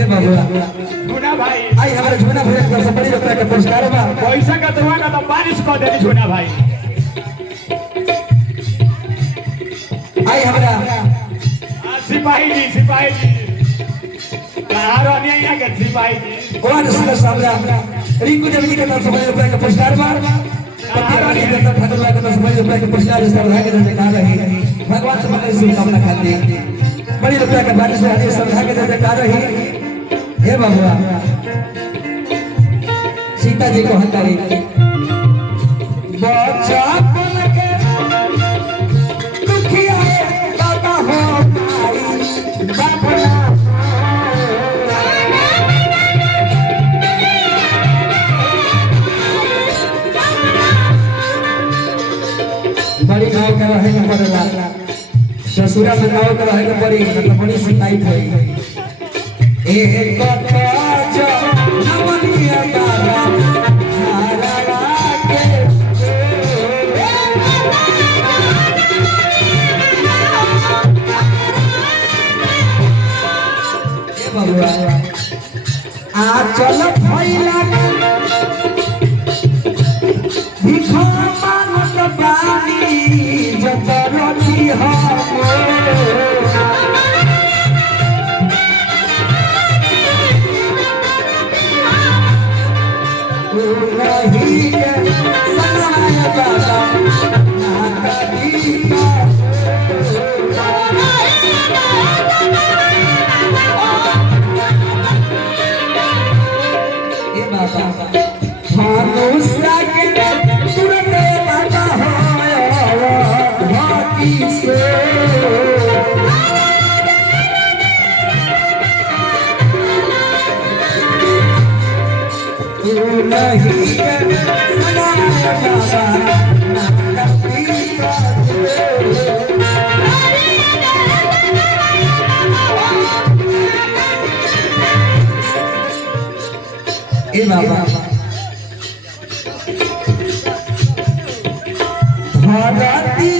झूना भाई आई हमारे झूना भैया का सब बड़ी रुपया का पुरस्कार बा पैसा का दुआ का तो बारिश कर देनी झूना भाई। आई हमारा सिपाही जी कहाँ रहने यहाँ के सिपाही जी वार्ड सदस्य साहब रिंकू देवी जी का तरफ से बड़ी रुपया का पुरस्कार बा पतिवानी के तरफ ठाकुर का तरफ से बड़ी रुपया का पुरस्कार इस तरह के जैसे कहा रही भगवान से बड़ी शुभकामना खाती बड़ी रुपया का बारिश से हरी श्रद्धा के जैसे कहा रही हे बाबुआ सीता जी को हंकारी बचपन के दुखिया बाबा हो भाई बाबना बड़ी गाँव के रहे के पड़ेला ससुरा में गाँव के रहे के पड़ी मतलब बड़ी शिकायत हुई एक जो नवनिया बाबा नारा के बाबा आ चल फैला भिखा मांगत बानी जतरती हम भारती